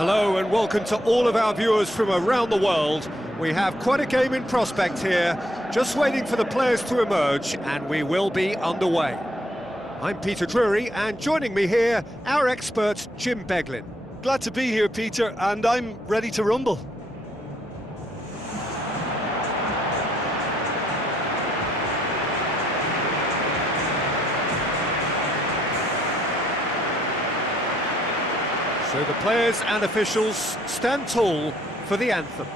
Hello and welcome to all of our viewers from around the world. We have quite a game in prospect here, just waiting for the players to emerge, and we will be underway. I'm Peter Drury, and joining me here, our expert, Jim Beglin. Glad to be here, Peter, and I'm ready to rumble. So the players and officials stand tall for the anthem.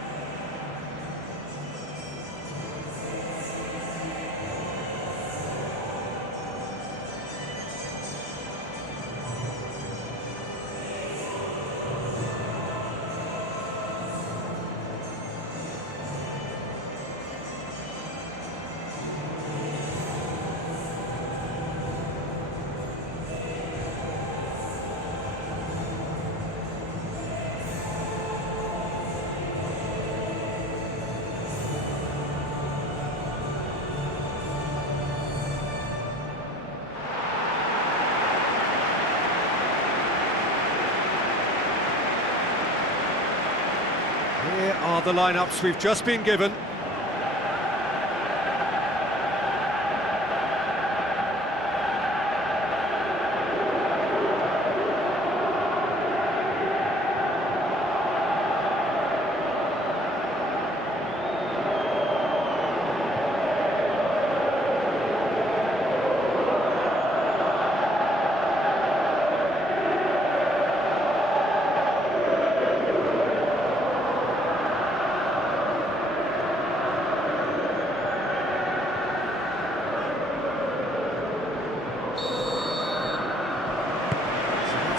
Here are the lineups we've just been given.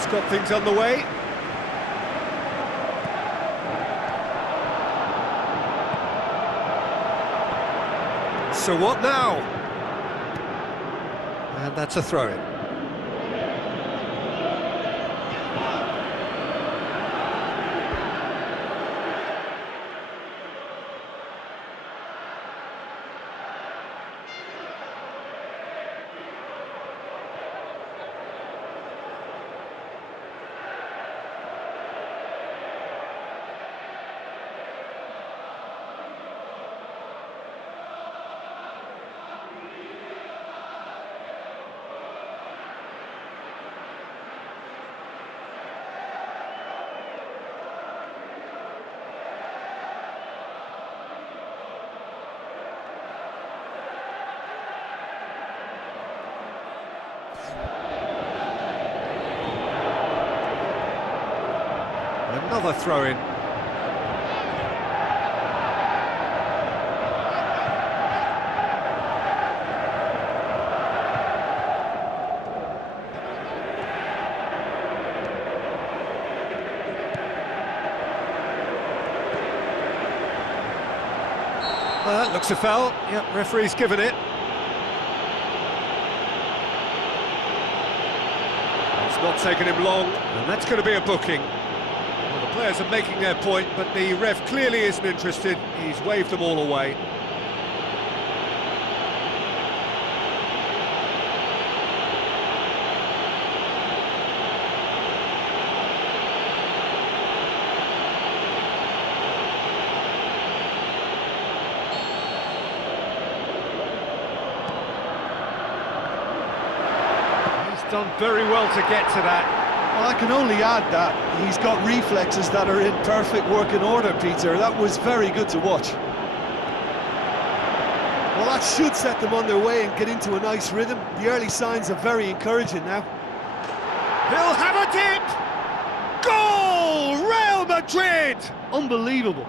Got things on the way. So what now? And that's a throw-in. Another throw-in. That looks a foul. Yep, referee's given it. It's not taken him long, and that's going to be a booking. Well, the players are making their point, but the ref clearly isn't interested. He's waved them all away. Done very well to get to that. Well, I can only add that he's got reflexes that are in perfect working order, Peter. That was very good to watch. Well, that should set them on their way and get into a nice rhythm. The early signs are very encouraging now. He'll have a dip! Goal! Real Madrid! Unbelievable.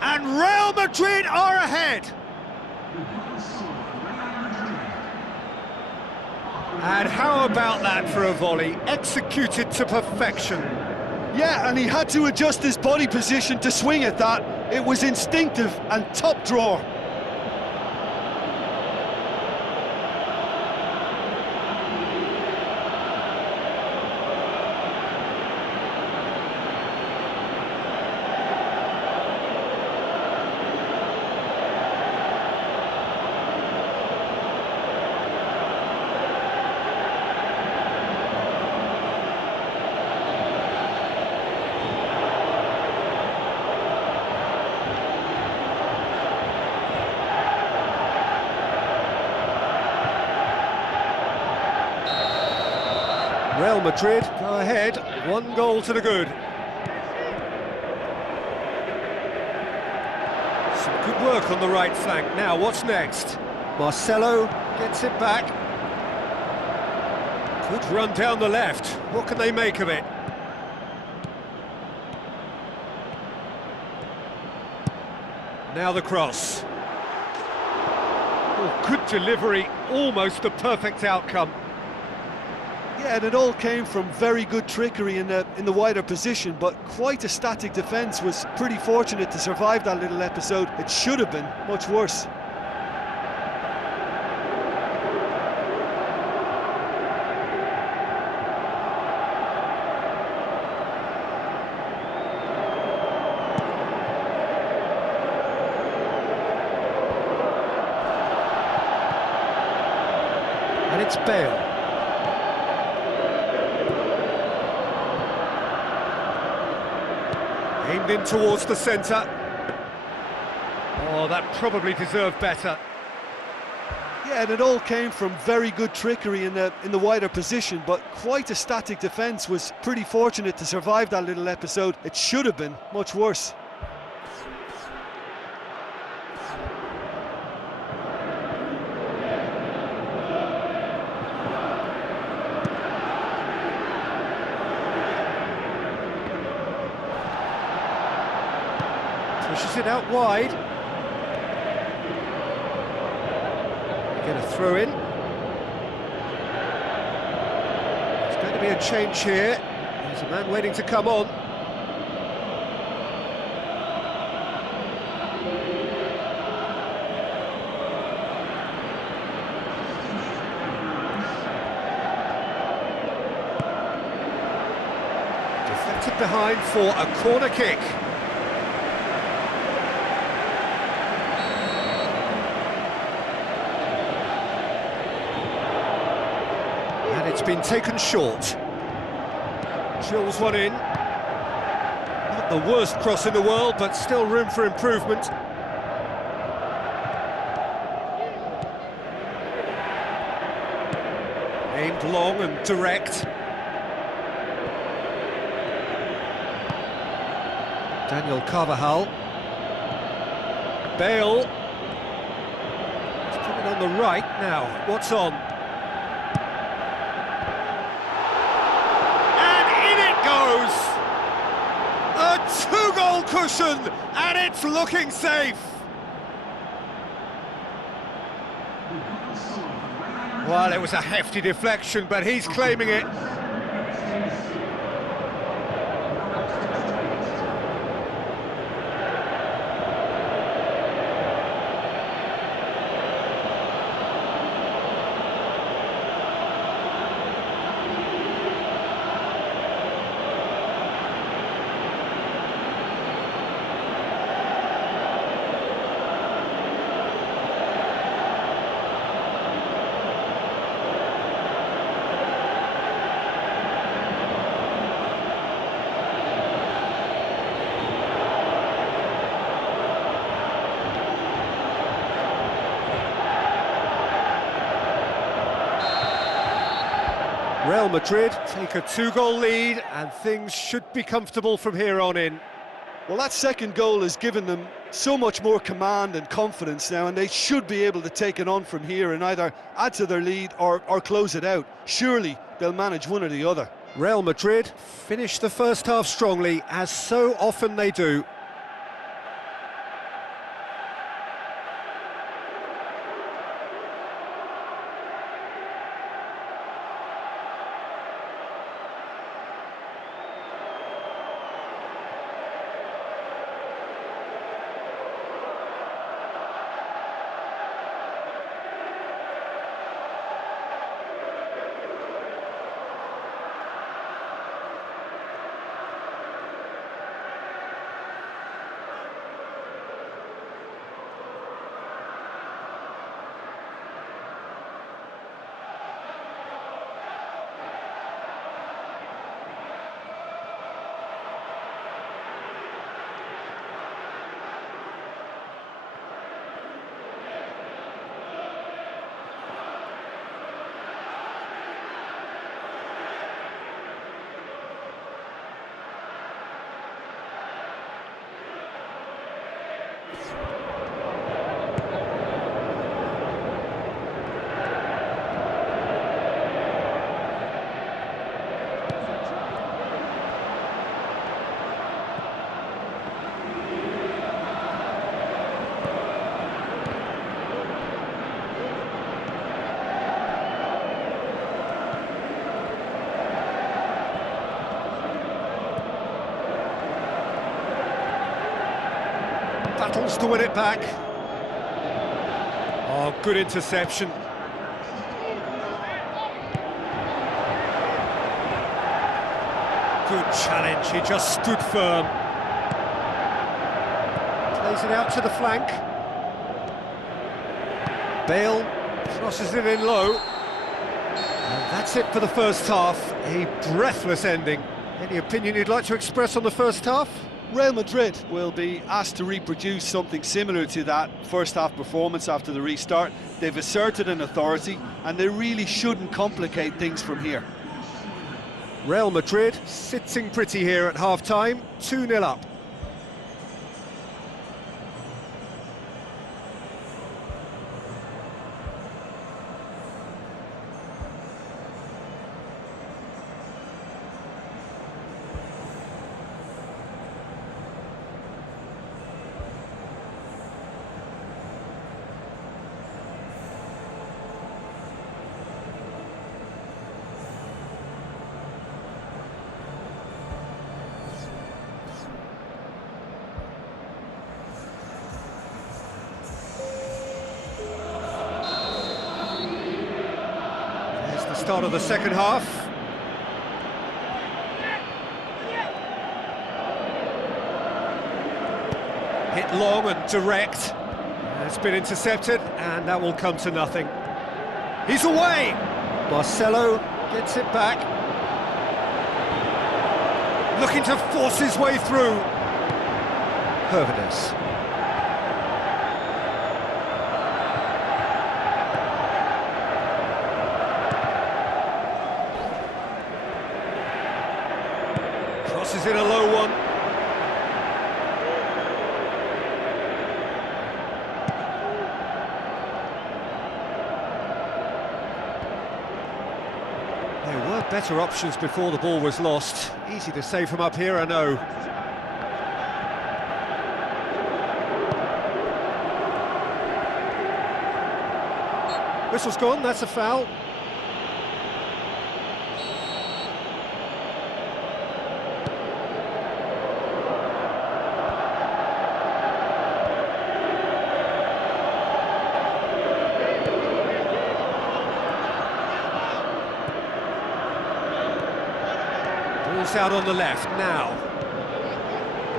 And Real Madrid are ahead! And how about that for a volley, executed to perfection? Yeah, and he had to adjust his body position to swing at that. It was instinctive and top drawer. Real Madrid go ahead, 1 goal to the good. Some good work on the right flank. Now, what's next? Marcelo gets it back. Good run down the left. What can they make of it? Now the cross. Oh, good delivery, almost the perfect outcome. Yeah, and it all came from very good trickery in the wider position, but quite a static defence. Was pretty fortunate to survive that little episode. It should have been much worse. And it's Bale. Aimed in towards the centre. Oh, that probably deserved better. Yeah, and it all came from very good trickery in the wider position, but quite a static defence. Was pretty fortunate to survive that little episode. It should have been much worse. Pushes it out wide. Get a throw in. There's going to be a change here. There's a man waiting to come on. Deflected behind for a corner kick. It's been taken short. Drills one in. Not the worst cross in the world, but still room for improvement. Aimed long and direct. Daniel Carvajal. Bale. He's coming on the right now. What's on? A 2-goal cushion, and it's looking safe. Well, it was a hefty deflection, but he's claiming it. Real Madrid take a 2-goal lead, and things should be comfortable from here on in. Well, that second goal has given them so much more command and confidence now, and they should be able to take it on from here and either add to their lead or close it out. Surely they'll manage one or the other. Real Madrid finished the first half strongly, as so often they do. Battles to win it back. Oh, good interception. Good challenge, he just stood firm. Plays it out to the flank. Bale crosses it in low. And that's it for the first half. A breathless ending. Any opinion you'd like to express on the first half? Real Madrid will be asked to reproduce something similar to that first half performance after the restart. They've asserted an authority and they really shouldn't complicate things from here. Real Madrid sitting pretty here at half-time, 2-0 up. Start of the second half. Hit long and direct. It's been intercepted and that will come to nothing. He's away! Marcelo gets it back. Looking to force his way through. Hervedes. Crosses in a low one. There were better options before the ball was lost. Easy to save from up here, I know. Whistle's gone, that's a foul. Ball's out on the left now.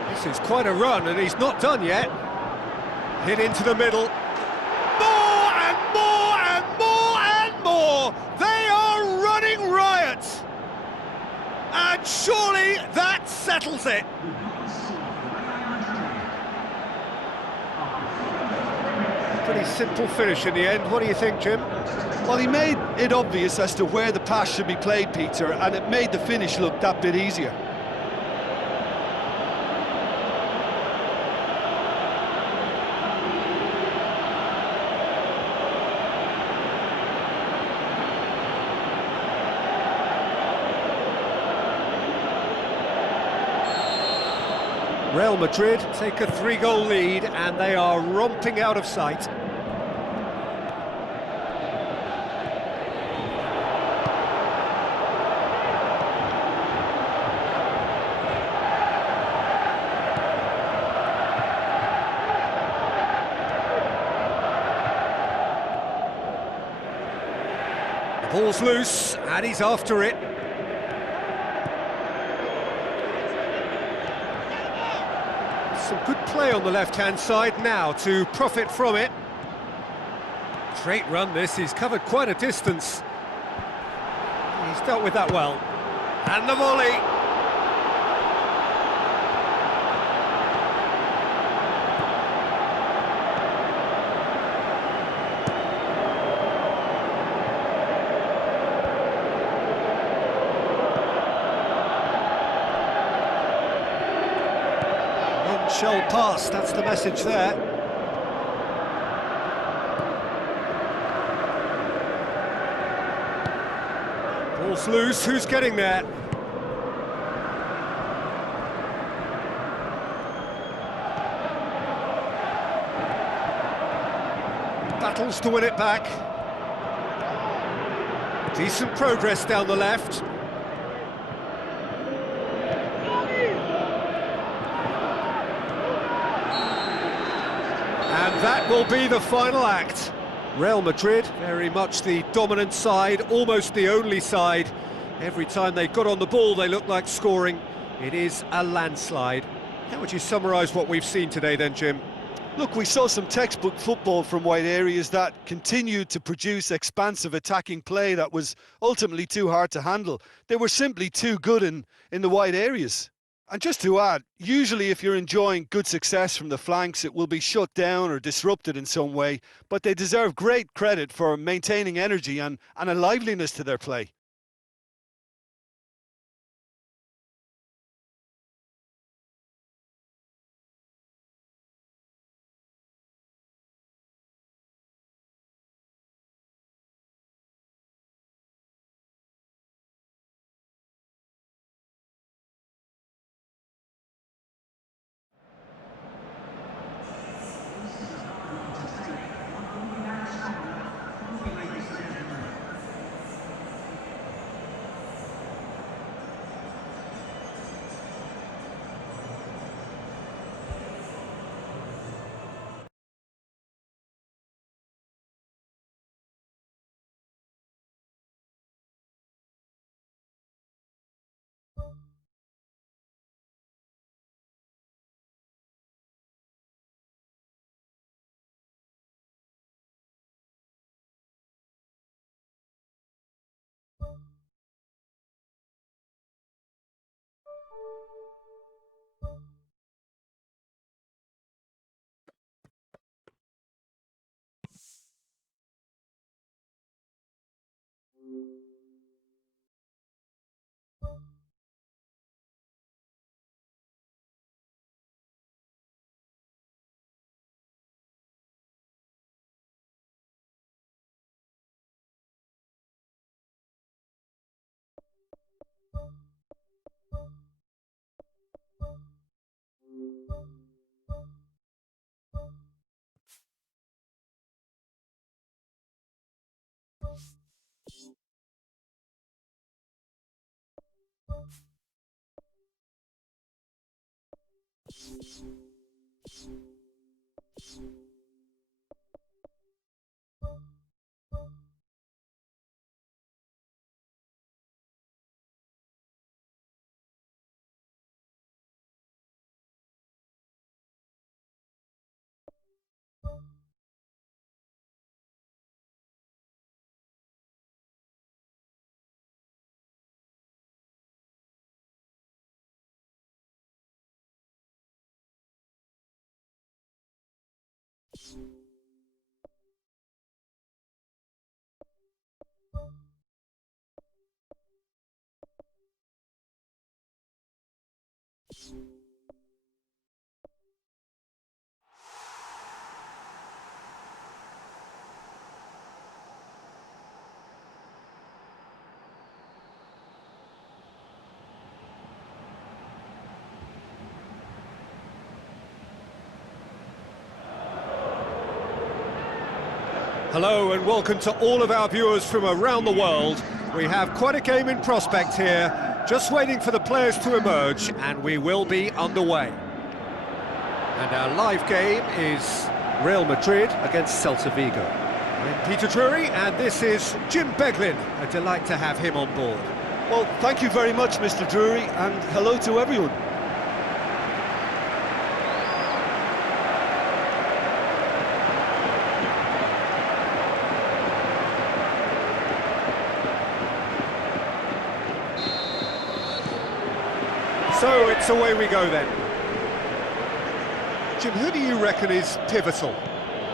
This is quite a run and he's not done yet. Hit into the middle. More and more and more and more! They are running riot! And surely that settles it! Pretty simple finish in the end. What do you think, Jim? Well, he made it obvious as to where the pass should be played, Peter, and it made the finish look that bit easier. Real Madrid take a 3-goal lead and they are romping out of sight. The ball's loose and he's after it. Some good play on the left-hand side now to profit from it. Great run this, he's covered quite a distance. He's dealt with that well. And the volley! Shall pass, that's the message there. Ball's loose, who's getting there? Battles to win it back. Decent progress down the left. And that will be the final act. Real Madrid, very much the dominant side, almost the only side. Every time they got on the ball, they looked like scoring. It is a landslide. How would you summarise what we've seen today then, Jim? Look, we saw some textbook football from wide areas that continued to produce expansive attacking play that was ultimately too hard to handle. They were simply too good in the wide areas. And just to add, usually if you're enjoying good success from the flanks, it will be shut down or disrupted in some way, but they deserve great credit for maintaining energy and a liveliness to their play. Hello and welcome to all of our viewers from around the world. We have quite a game in prospect here, just waiting for the players to emerge, and we will be underway. And our live game is Real Madrid against Celta Vigo. I'm Peter Drury, and this is Jim Beglin. A delight to have him on board. Well, thank you very much, Mr. Drury, and hello to everyone. So it's away we go then. Jim, who do you reckon is pivotal?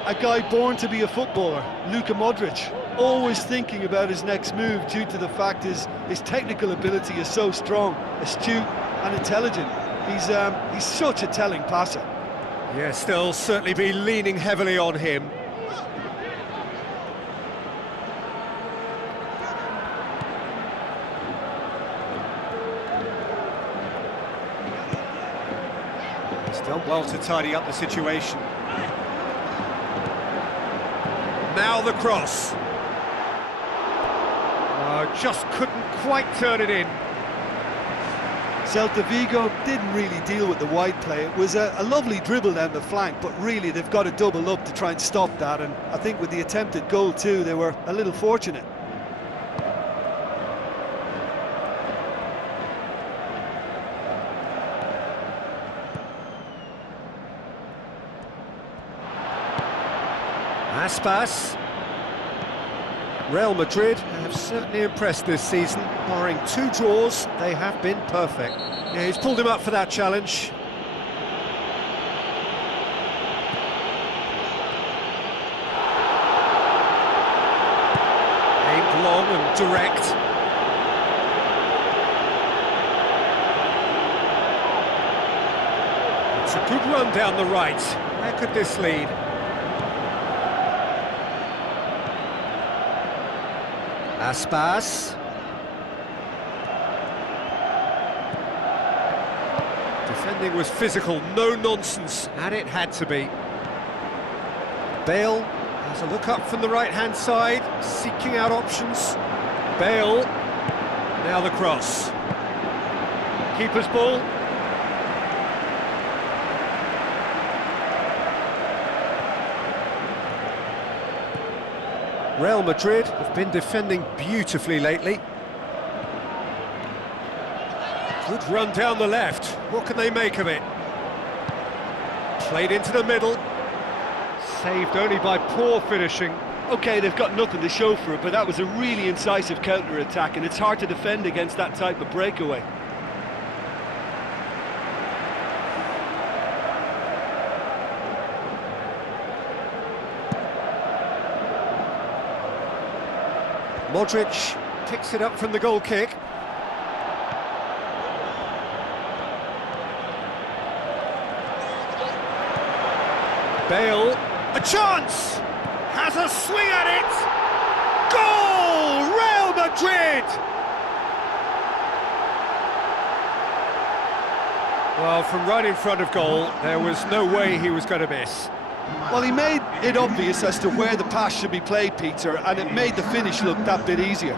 A guy born to be a footballer, Luka Modric, always thinking about his next move due to the fact his technical ability is so strong, astute and intelligent. He's such a telling passer. Yes, they'll certainly be leaning heavily on him. He's done well to tidy up the situation. Now the cross. Just couldn't quite turn it in. Celta Vigo didn't really deal with the wide play. It was a lovely dribble down the flank, but really they've got to double up to try and stop that, and I think with the attempted goal too, they were a little fortunate. Aspas. Real Madrid have certainly impressed this season. Barring 2 draws, they have been perfect. Yeah, he's pulled him up for that challenge. Aimed long and direct. It's a good run down the right. Where could this lead? Aspas. Defending was physical, no nonsense, and it had to be. Bale has a look up from the right-hand side, seeking out options. Bale, now the cross. Keeper's ball. Real Madrid have been defending beautifully lately. Good run down the left. What can they make of it? Played into the middle. Saved only by poor finishing. Okay, they've got nothing to show for it, but that was a really incisive counter-attack, and it's hard to defend against that type of breakaway. Modric picks it up from the goal kick. Bale, a chance! Has a swing at it! Goal! Real Madrid! Well, from right in front of goal, there was no way he was going to miss. Well, he made it obvious as to where the pass should be played, Peter, and it made the finish look that bit easier.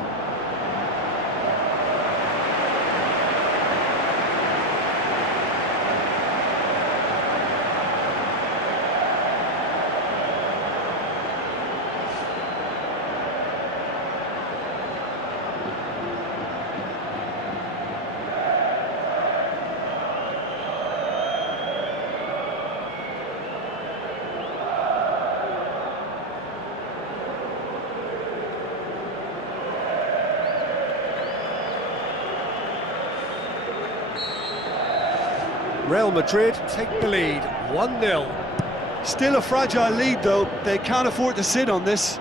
Real Madrid take the lead, 1-0. Still a fragile lead, though. They can't afford to sit on this.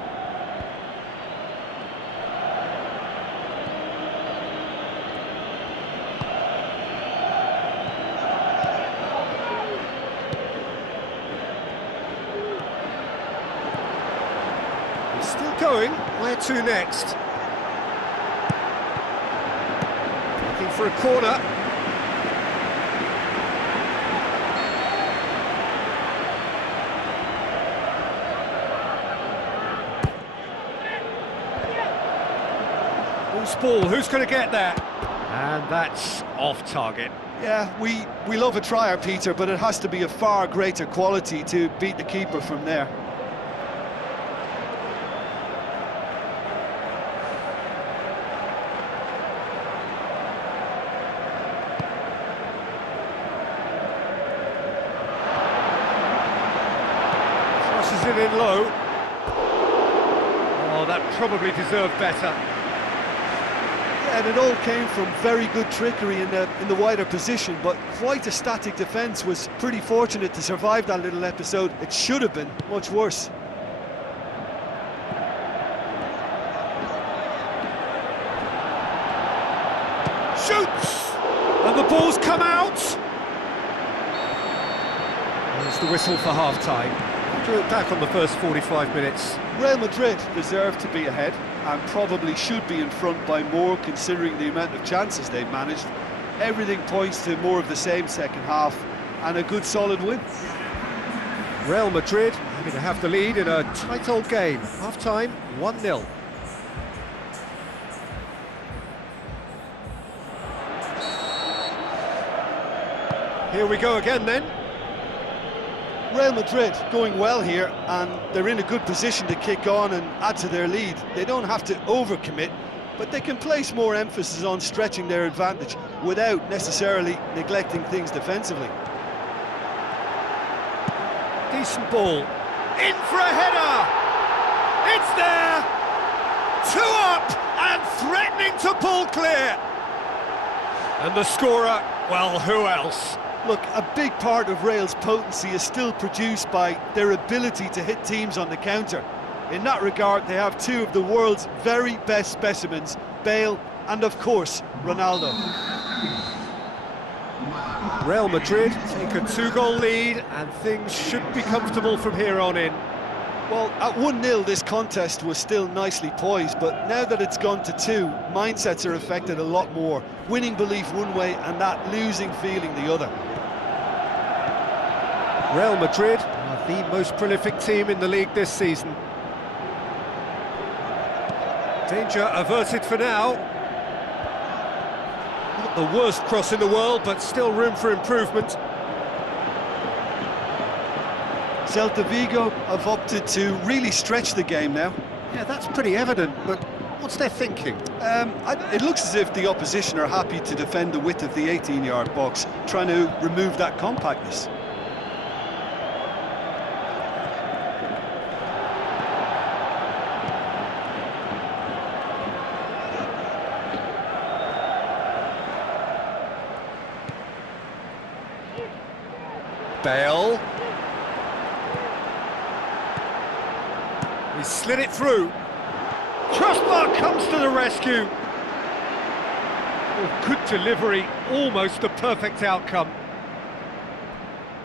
He's still going. Where to next? Looking for a corner. Loose ball, who's going to get there? And that's off target. Yeah, we love a trier, Peter, but it has to be a far greater quality to beat the keeper from there. Crosses it in low. Oh, that probably deserved better. And it all came from very good trickery in the wider position, but quite a static defence. Was pretty fortunate to survive that little episode. It should have been much worse. Shoots! And the ball's come out! There's the whistle for half-time. To look back on the first 45 minutes. Real Madrid deserve to be ahead and probably should be in front by more, considering the amount of chances they've managed. Everything points to more of the same second half and a good solid win. Real Madrid having to have the lead in a tight old game. Half-time, 1-0. Here we go again then. Real Madrid going well here, and they're in a good position to kick on and add to their lead. They don't have to overcommit, but they can place more emphasis on stretching their advantage without necessarily neglecting things defensively. Decent ball. In for a header! It's there! 2 up and threatening to pull clear! And the scorer, well, who else? Look, a big part of Real's potency is still produced by their ability to hit teams on the counter. In that regard, they have 2 of the world's very best specimens, Bale and, of course, Ronaldo. Real Madrid take a 2-goal lead and things should be comfortable from here on in. Well, at 1-0 this contest was still nicely poised, but now that it's gone to 2, mindsets are affected a lot more. Winning belief one way and that losing feeling the other. Real Madrid are the most prolific team in the league this season. Danger averted for now. Not the worst cross in the world, but still room for improvement. Celta Vigo have opted to really stretch the game now. Yeah, that's pretty evident, but what's their thinking? It looks as if the opposition are happy to defend the width of the 18-yard box, trying to remove that compactness. Bale. He slid it through. Crossbar comes to the rescue. Oh, good delivery, almost the perfect outcome.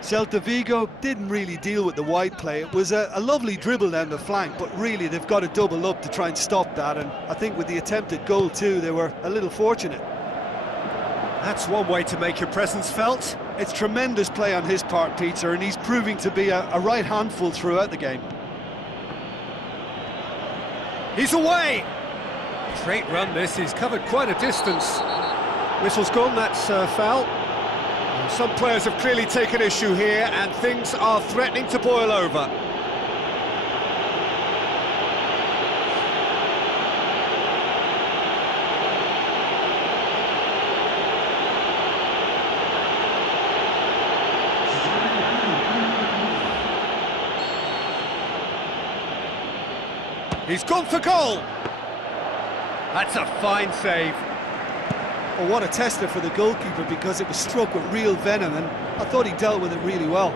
Celta Vigo didn't really deal with the wide play. It was a lovely dribble down the flank, but really they've got to double up to try and stop that, and I think with the attempted goal too, they were a little fortunate. That's one way to make your presence felt. It's tremendous play on his part, Peter, and he's proving to be a right handful throughout the game. He's away! Great run this, he's covered quite a distance. Whistle's gone, that's foul. Some players have clearly taken issue here and things are threatening to boil over. He's gone for goal! That's a fine save. Well, what a tester for the goalkeeper, because it was struck with real venom, and I thought he dealt with it really well.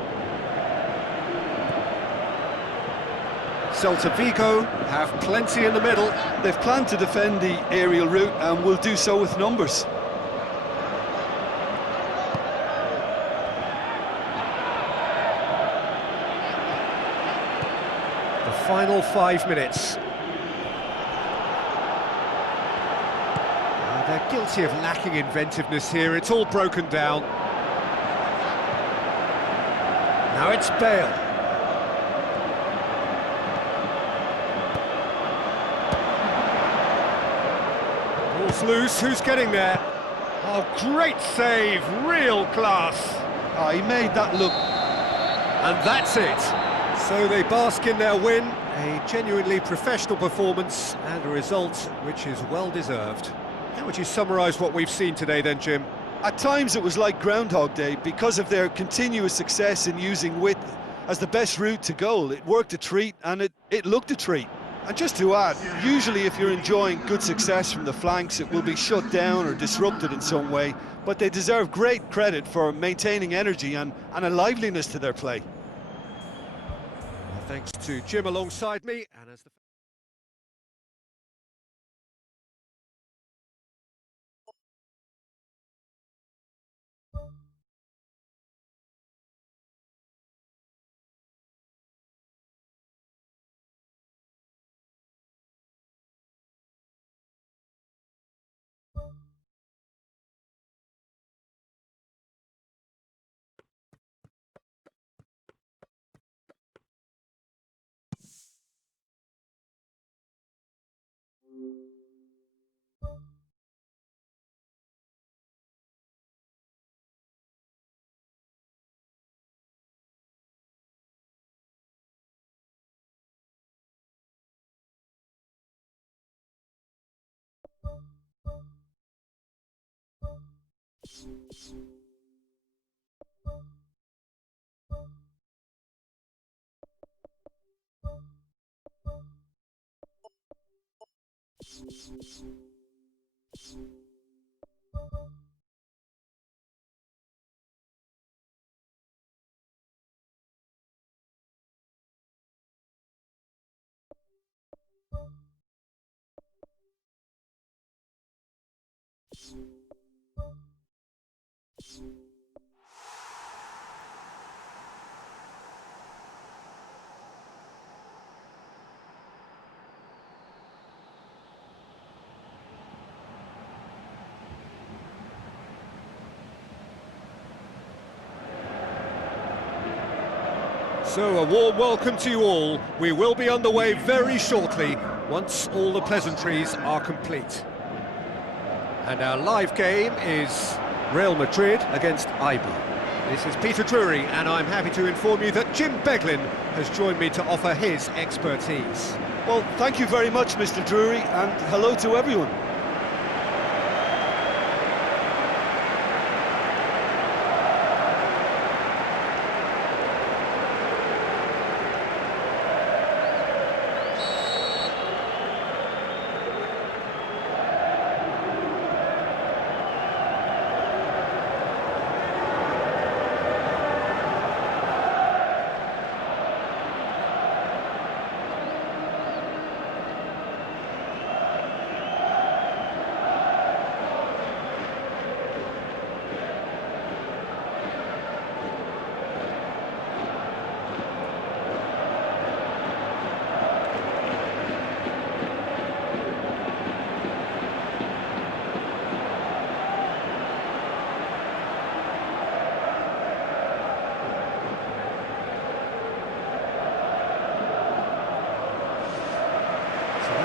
Celta Vigo have plenty in the middle. They've planned to defend the aerial route and will do so with numbers. The final 5 minutes. They're guilty of lacking inventiveness here, it's all broken down. Now it's Bale. It's loose, who's getting there? Oh, great save, real class. Oh, he made that look. And that's it. So they bask in their win, a genuinely professional performance and a result which is well deserved. How would you summarise what we've seen today then, Jim? At times it was like Groundhog Day because of their continuous success in using width as the best route to goal. It worked a treat and it looked a treat. And just to add, usually if you're enjoying good success from the flanks, it will be shut down or disrupted in some way, but they deserve great credit for maintaining energy and a liveliness to their play. Well, thanks to Jim alongside me, and as the So a warm welcome to you all. We will be underway very shortly once all the pleasantries are complete. And our live game is Real Madrid against Eibar. This is Peter Drury, and I'm happy to inform you that Jim Beglin has joined me to offer his expertise. Well, thank you very much, Mr. Drury, and hello to everyone.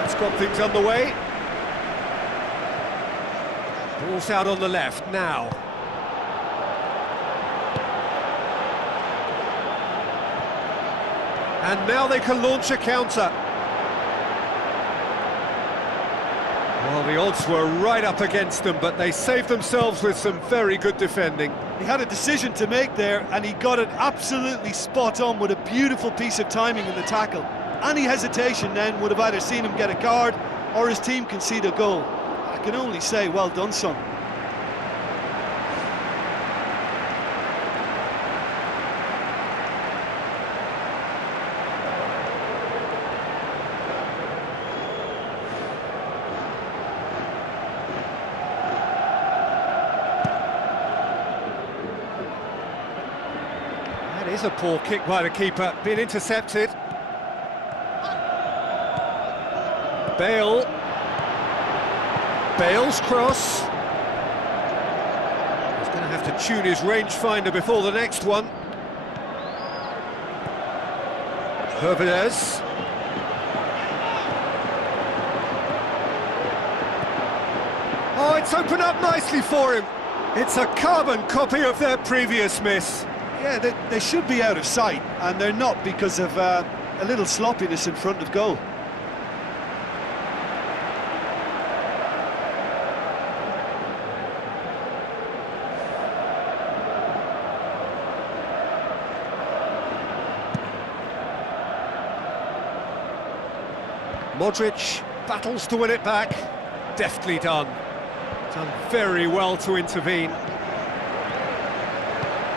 That's got things underway. Ball's out on the left now. And now they can launch a counter. Well, the odds were right up against them, but they saved themselves with some very good defending. He had a decision to make there, and he got it absolutely spot on with a beautiful piece of timing in the tackle. Any hesitation then would have either seen him get a card or his team concede a goal. I can only say, well done, son. That is a poor kick by the keeper, being intercepted. Bale's cross. He's going to have to tune his rangefinder before the next one. Hervedez. Oh, it's opened up nicely for him. It's a carbon copy of their previous miss. Yeah, they should be out of sight, and they're not because of a little sloppiness in front of goal. Modric battles to win it back. Deftly done. Done very well to intervene.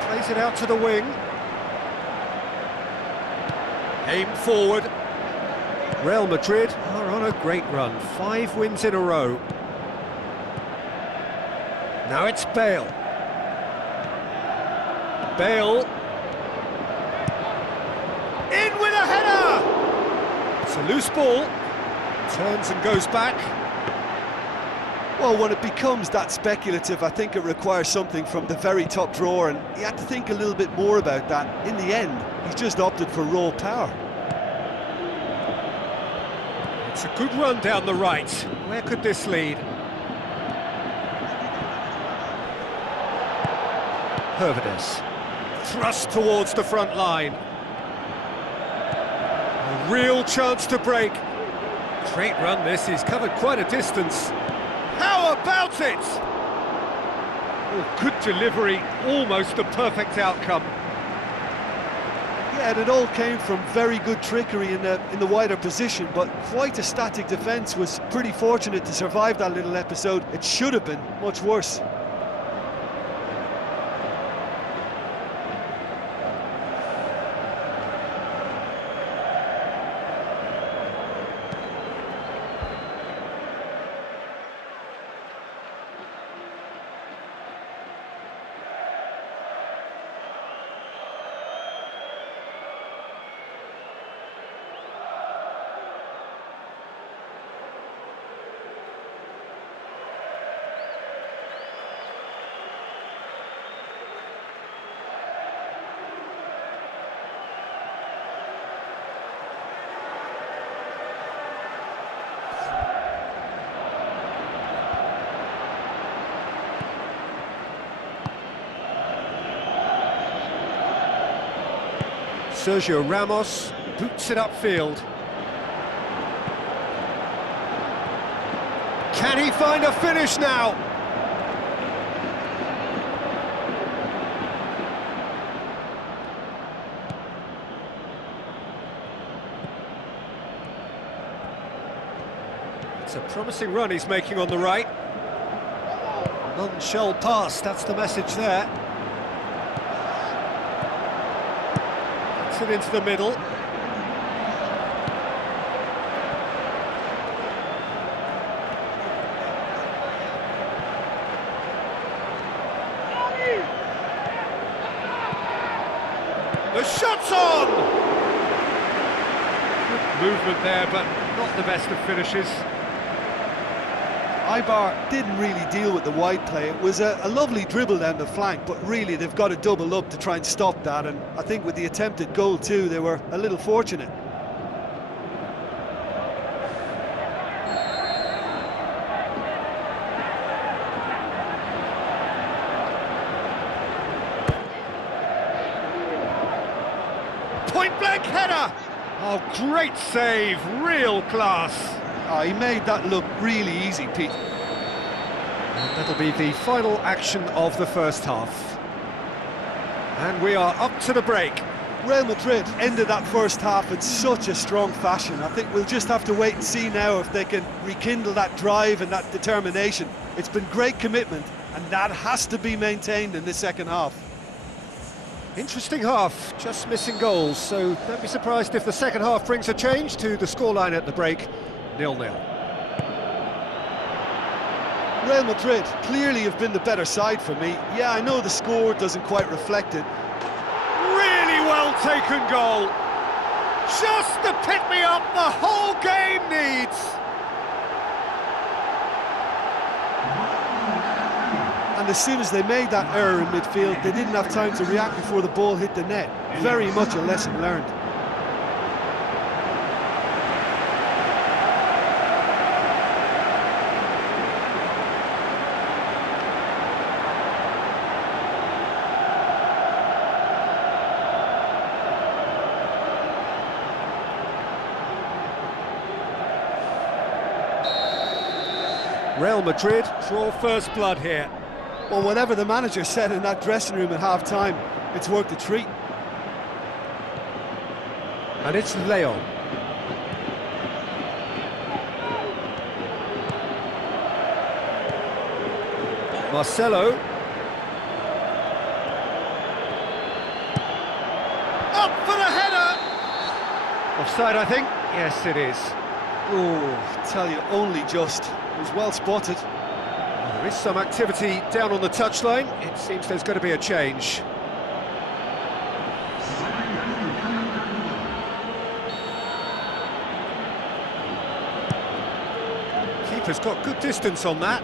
Plays it out to the wing. Aim forward. Real Madrid are on a great run. 5 wins in a row. Now it's Bale. Bale. In with a header! It's a loose ball. Turns and goes back. Well, when it becomes that speculative, I think it requires something from the very top drawer, and he had to think a little bit more about that. In the end, he's just opted for raw power. It's a good run down the right. Where could this lead? Hervedes. Thrust towards the front line. A real chance to break. Great run this, he's covered quite a distance. How about it? Oh, good delivery, almost the perfect outcome. Yeah, and it all came from very good trickery in the wider position, but quite a static defence. Was pretty fortunate to survive that little episode. It should have been much worse. Sergio Ramos boots it upfield. Can he find a finish now? It's a promising run he's making on the right. None shall pass, that's the message there. It into the middle. The shot's on! Good movement there, but not the best of finishes. Ibar didn't really deal with the wide play. It was a lovely dribble down the flank, but really they've got to double up to try and stop that, and I think with the attempted goal too, they were a little fortunate. Point blank header! Oh, great save, real class. Oh, he made that look really easy, Pete. And that'll be the final action of the first half. And we are up to the break. Real Madrid ended that first half in such a strong fashion. I think we'll just have to wait and see now if they can rekindle that drive and that determination. It's been great commitment, and that has to be maintained in the second half. Interesting half, just missing goals, so don't be surprised if the second half brings a change to the scoreline at the break. 0-0. Real Madrid clearly have been the better side for me. Yeah, I know the score doesn't quite reflect it. Really well taken goal. Just the pick-me-up the whole game needs. And as soon as they made that error in midfield, they didn't have time to react before the ball hit the net. Very much a lesson learned. Real Madrid draw first blood here. Well, whatever the manager said in that dressing room at half-time, it's worked a treat. And it's Leo. Marcelo. Up for the header! Offside, I think. Yes, it is. Oh, tell you, only just. It was well spotted. Well, there is some activity down on the touchline. It seems there's going to be a change. Keeper's got good distance on that.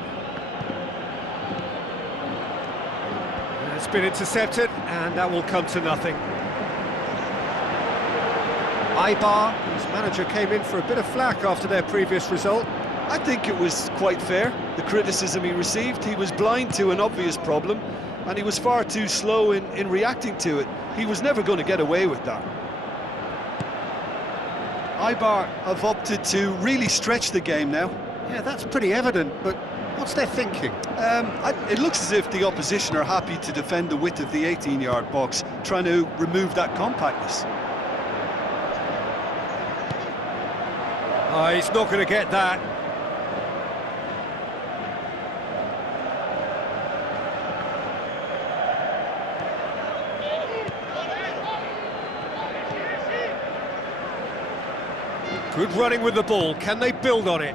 It's been intercepted, and that will come to nothing. Ibar, whose manager came in for a bit of flack after their previous result. I think it was quite fair, the criticism he received. He was blind to an obvious problem, and he was far too slow in reacting to it. He was never going to get away with that. Ibar have opted to really stretch the game now. Yeah, that's pretty evident, but what's their thinking? It looks as if the opposition are happy to defend the width of the 18-yard box, trying to remove that compactness. Oh, he's not going to get that. Good running with the ball. Can they build on it?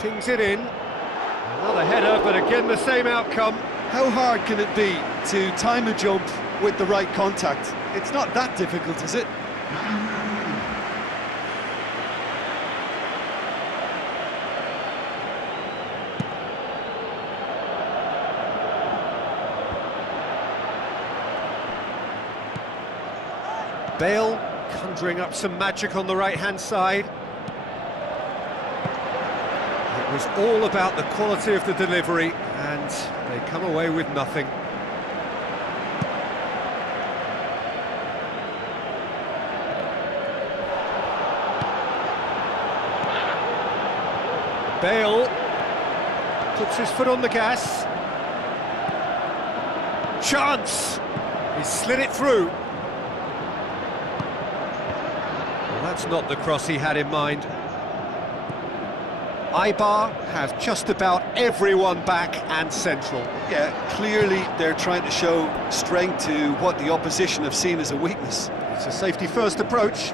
Pings it in. Another header, but again the same outcome. How hard can it be to time a jump with the right contact? It's not that difficult, is it? Bale conjuring up some magic on the right-hand side. It was all about the quality of the delivery, and they come away with nothing. Bale puts his foot on the gas. Chance! He slid it through. Well, that's not the cross he had in mind. Ibar have just about everyone back and central. Yeah, clearly they're trying to show strength to what the opposition have seen as a weakness. It's a safety-first approach.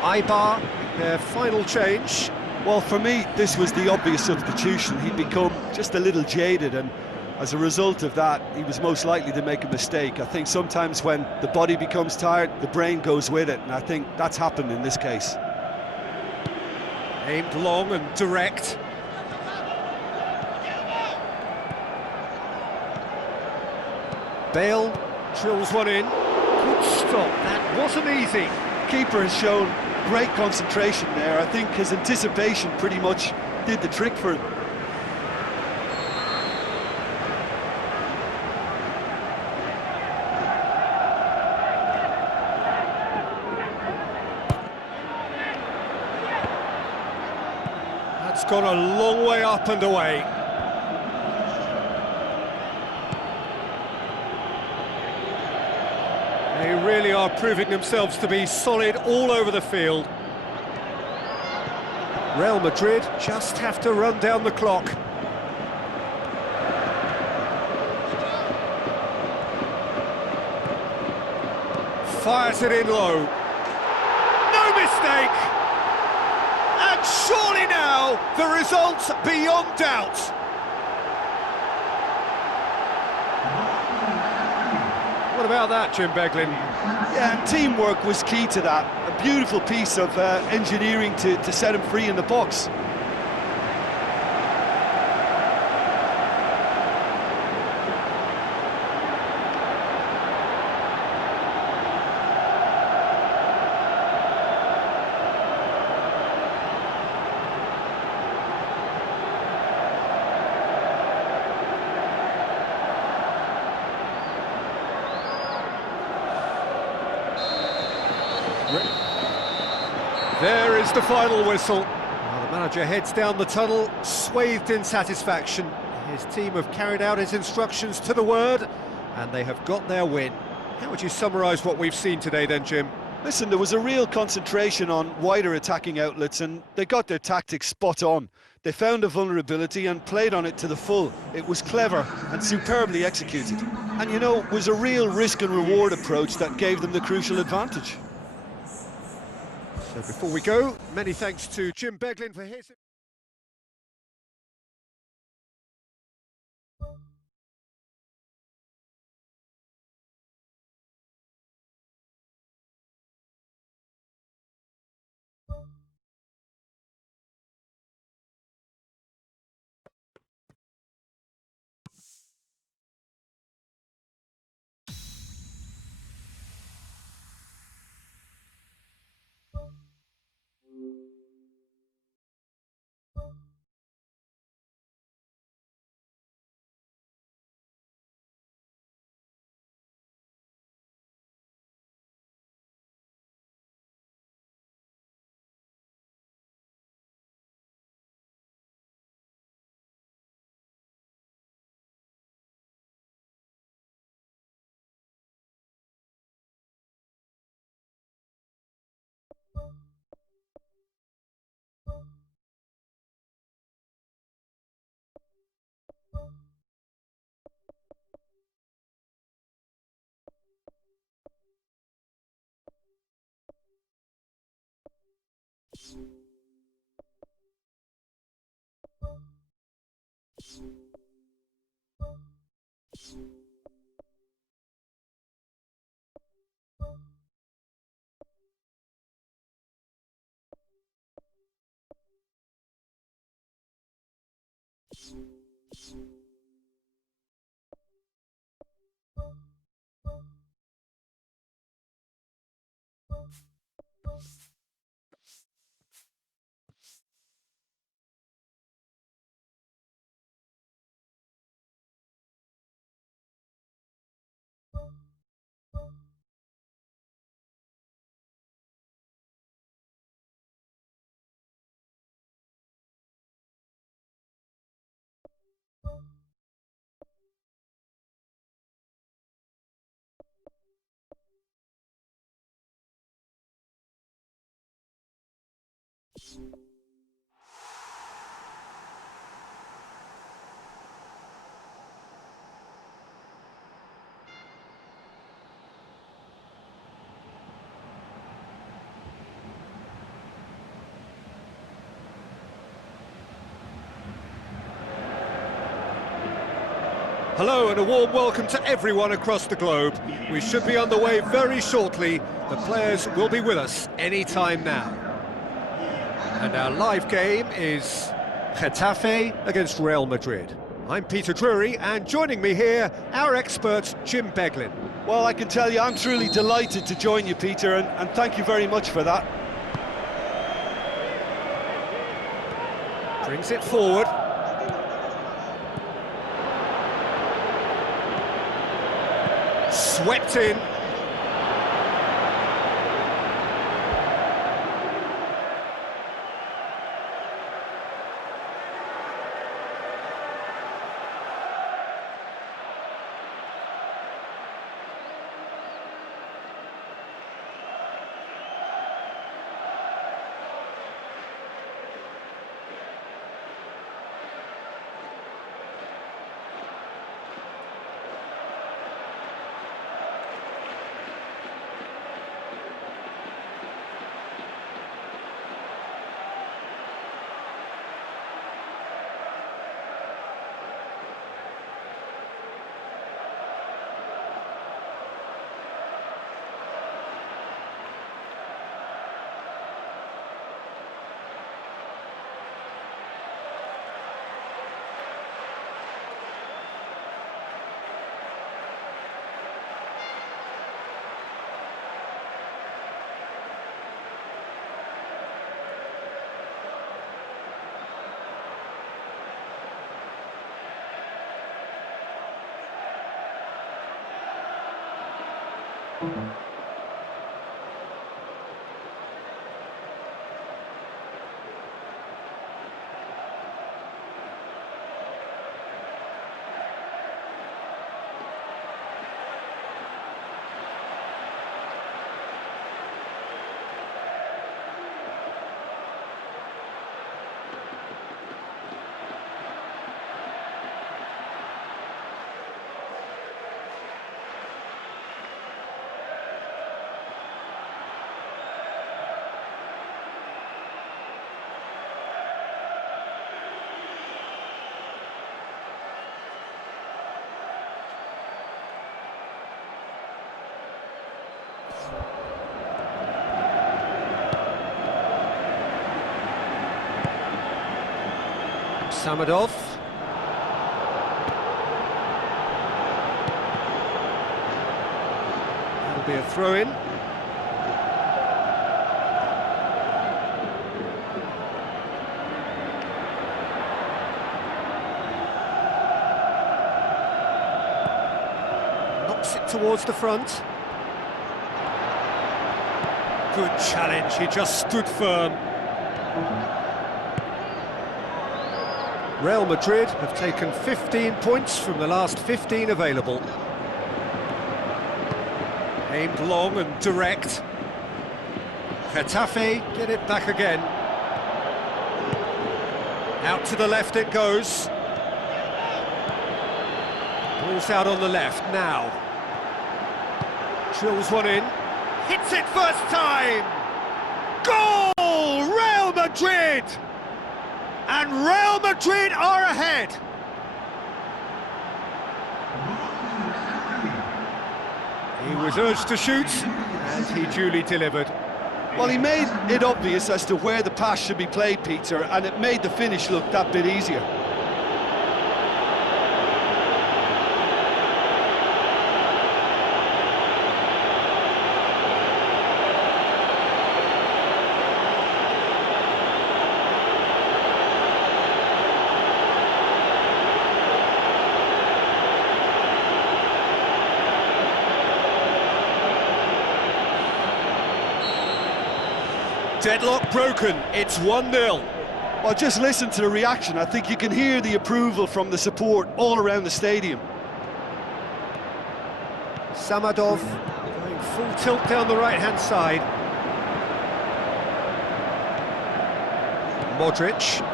Ibar, their final change. Well, for me, this was the obvious substitution. He'd become just a little jaded, and as a result of that, he was most likely to make a mistake. I think sometimes when the body becomes tired, the brain goes with it, and I think that's happened in this case. Aimed long and direct. Bale drills one in. Good stop, that wasn't easy. Keeper has shown great concentration there. I think his anticipation pretty much did the trick for him. That's gone a long way up and away. They really are proving themselves to be solid all over the field. Real Madrid just have to run down the clock. Fires it in low. No mistake! And surely now, the result's beyond doubt. What about that, Jim Beglin? Yeah, and teamwork was key to that. A beautiful piece of engineering to set him free in the box. That's the final whistle. Well, the manager heads down the tunnel, swathed in satisfaction. His team have carried out his instructions to the word, and they have got their win. How would you summarise what we've seen today then, Jim? Listen, there was a real concentration on wider attacking outlets, and they got their tactics spot on. They found a vulnerability and played on it to the full. It was clever and superbly executed. And you know, it was a real risk and reward approach that gave them the crucial advantage. So before we go, many thanks to Jim Beglin for his... Hello and a warm welcome to everyone across the globe. We should be on the way very shortly. The players will be with us any time now. And our live game is Getafe against Real Madrid. I'm Peter Drury, and joining me here, our expert Jim Beglin. Well, I can tell you I'm truly delighted to join you, Peter, and thank you very much for that. Brings it forward. Swept in. Samadov. That'll be a throw-in. Knocks it towards the front. Good challenge, he just stood firm. Real Madrid have taken 15 points from the last 15 available. Aimed long and direct. Getafe get it back again. Out to the left it goes. Ball's out on the left now. Drills one in. Hits it first time! Goal! Real Madrid! And Real Madrid are ahead! He was urged to shoot, and he duly delivered. Well, he made it obvious as to where the pass should be played, Peter, and it made the finish look that bit easier. Deadlock broken, it's 1-0. Well, just listen to the reaction. I think you can hear the approval from the support all around the stadium. Samadov going full tilt down the right-hand side. Modric.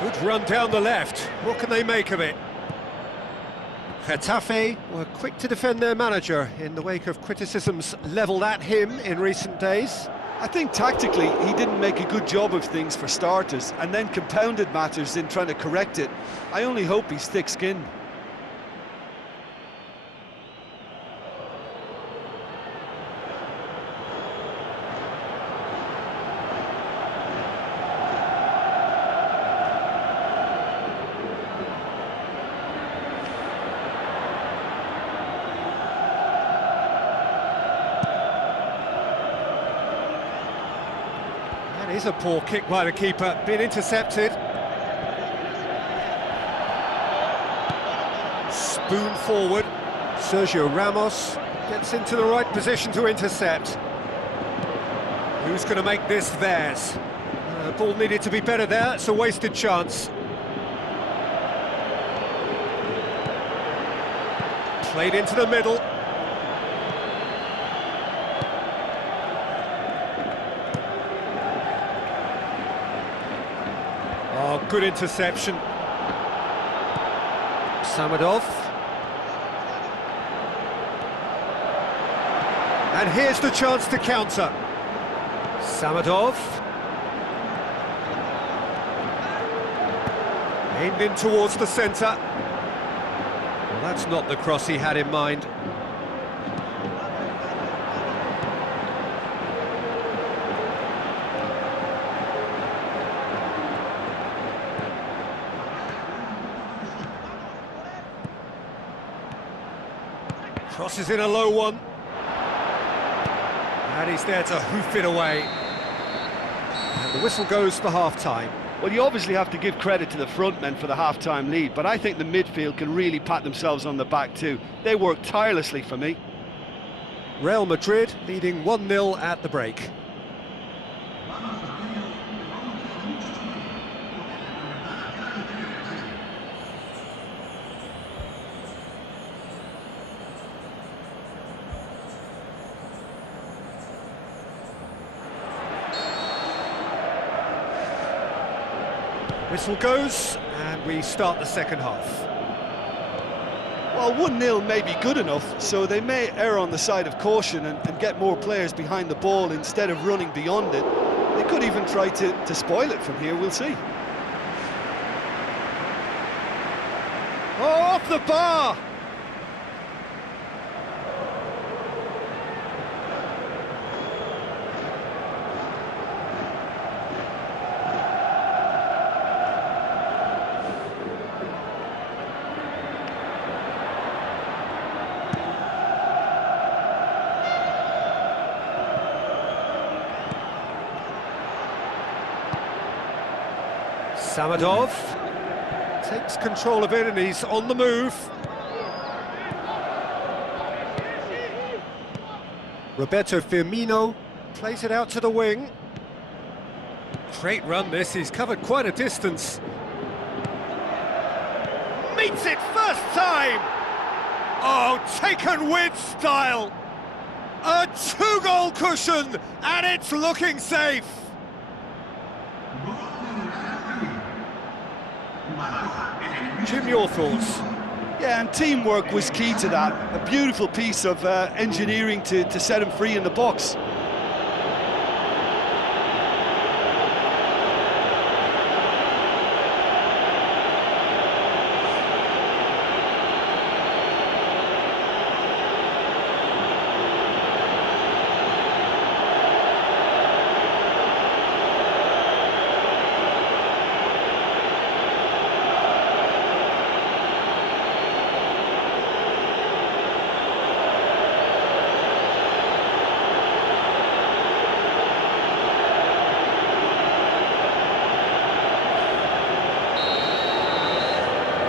Good run down the left. What can they make of it? Getafe were quick to defend their manager in the wake of criticisms levelled at him in recent days. I think tactically he didn't make a good job of things for starters, and then compounded matters in trying to correct it. I only hope he's thick-skinned. That is a poor kick by the keeper, been intercepted. Spoon forward. Sergio Ramos gets into the right position to intercept. Who's going to make this theirs? Ball needed to be better there, it's a wasted chance. Played into the middle. Oh, good interception. Samadov. And here's the chance to counter. Samadov. Aimed in towards the centre. Well, that's not the cross he had in mind. Crosses in a low one. And he's there to hoof it away. And the whistle goes for half-time. Well, you obviously have to give credit to the front men for the half-time lead, but I think the midfield can really pat themselves on the back too. They worked tirelessly for me. Real Madrid leading 1-0 at the break. Whistle goes, and we start the second half. Well, 1-0 may be good enough, so they may err on the side of caution and get more players behind the ball instead of running beyond it. They could even try to spoil it from here, we'll see. Oh, off the bar! Samadov takes control of it and he's on the move. Roberto Firmino plays it out to the wing. Great run this, he's covered quite a distance. Meets it first time! Oh, taken with style! A two-goal cushion, and it's looking safe! Jim, your thoughts? Yeah, and teamwork was key to that. A beautiful piece of engineering to set him free in the box.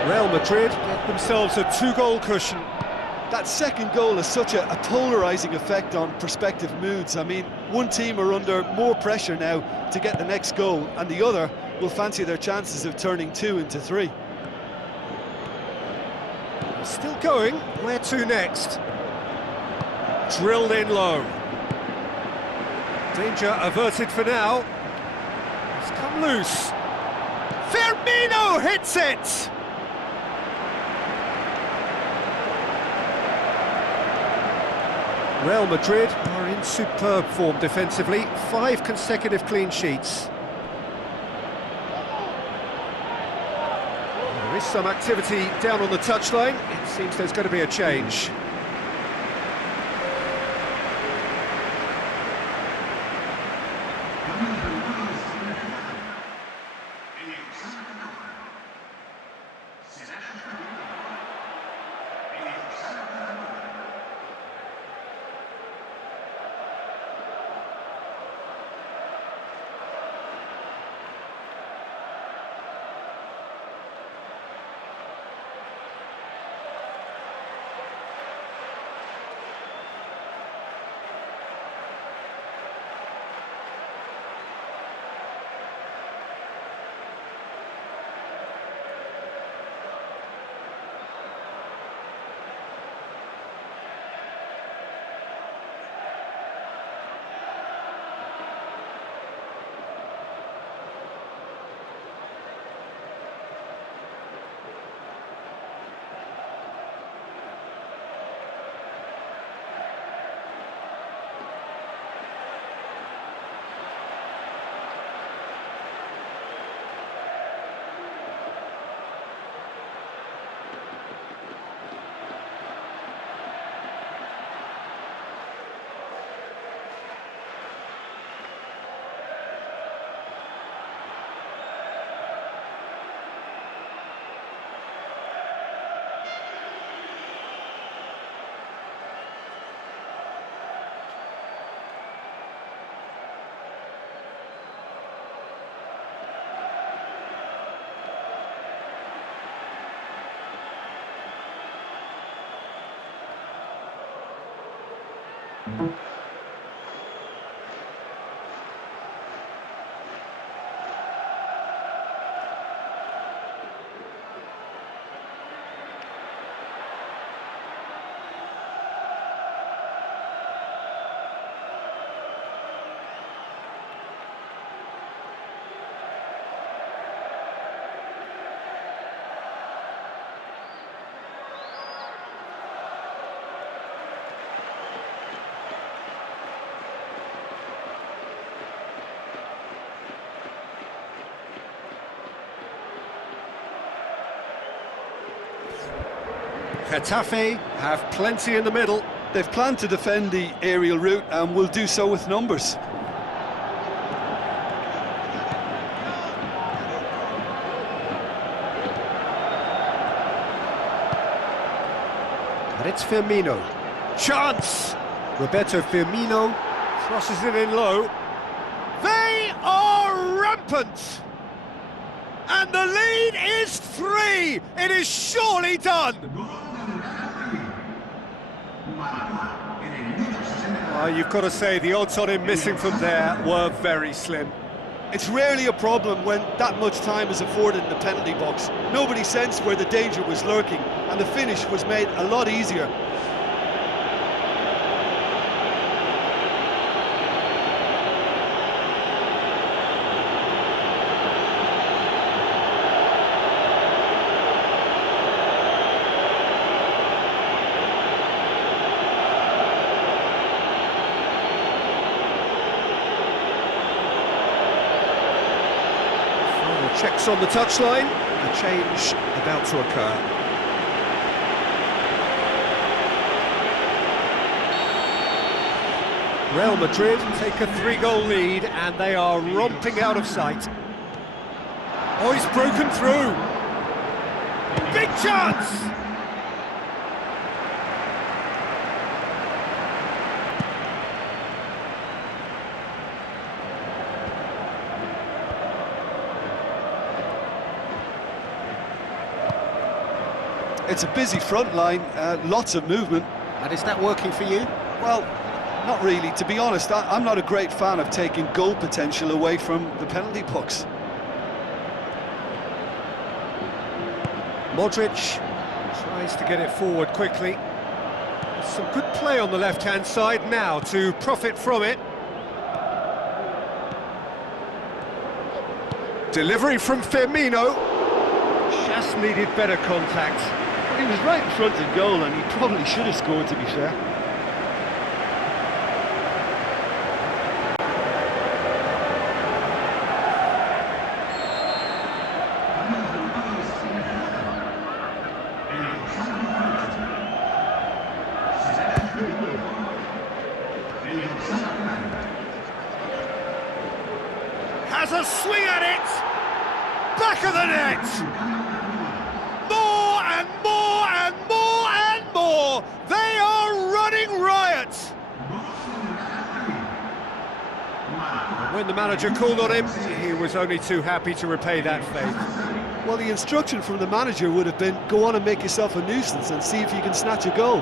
Real Madrid get themselves a two-goal cushion. That second goal has such a polarising effect on prospective moods. I mean, one team are under more pressure now to get the next goal, and the other will fancy their chances of turning 2 into 3. Still going, where to next? Drilled in low. Danger averted for now. It's come loose. Firmino hits it! Real Madrid are in superb form defensively, 5 consecutive clean sheets. There is some activity down on the touchline, it seems there's going to be a change. Getafe have plenty in the middle. They've planned to defend the aerial route and will do so with numbers. And it's Firmino. Chance! Roberto Firmino crosses it in low. They are rampant! And the lead is 3! It is surely done! You've got to say, the odds on him missing from there were very slim. It's rarely a problem when that much time is afforded in the penalty box. Nobody sensed where the danger was lurking, and the finish was made a lot easier. Checks on the touchline, a change about to occur. Real Madrid take a 3-goal lead and they are romping out of sight. Oh, he's broken through! Big chance! It's a busy front line, lots of movement. And is that working for you? Well, not really. To be honest, I'm not a great fan of taking goal potential away from the penalty box. Modric tries to get it forward quickly. Some good play on the left-hand side now to profit from it. Delivery from Firmino. Just needed better contact. He was right in front of goal and he probably should have scored, to be fair. Has a swing at it! Back of the net! More and more and more and more! They are running riot! When the manager called on him, he was only too happy to repay that faith. Well, the instruction from the manager would have been, go on and make yourself a nuisance and see if you can snatch a goal.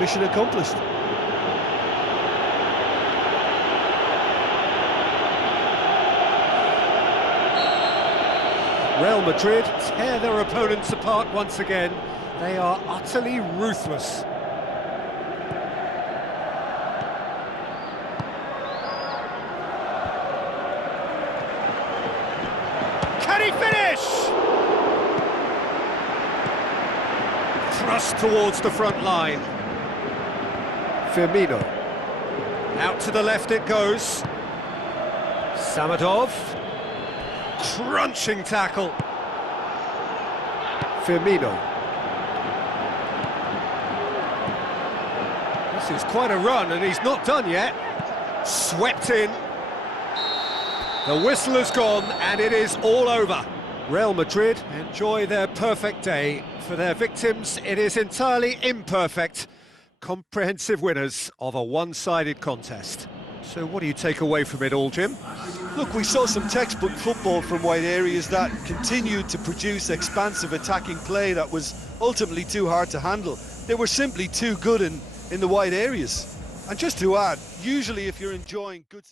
Mission accomplished. Real Madrid tear their opponents apart once again. They are utterly ruthless. Can he finish? Thrust towards the front line. Firmino. Out to the left it goes. Samadov. Crunching tackle. Firmino. This is quite a run and he's not done yet. Swept in. The whistle has gone and it is all over. Real Madrid enjoy their perfect day. For their victims, it is entirely imperfect. Comprehensive winners of a one-sided contest. So what do you take away from it all, Jim? Look, we saw some textbook football from wide areas that continued to produce expansive attacking play that was ultimately too hard to handle. They were simply too good in the wide areas. And just to add, usually if you're enjoying good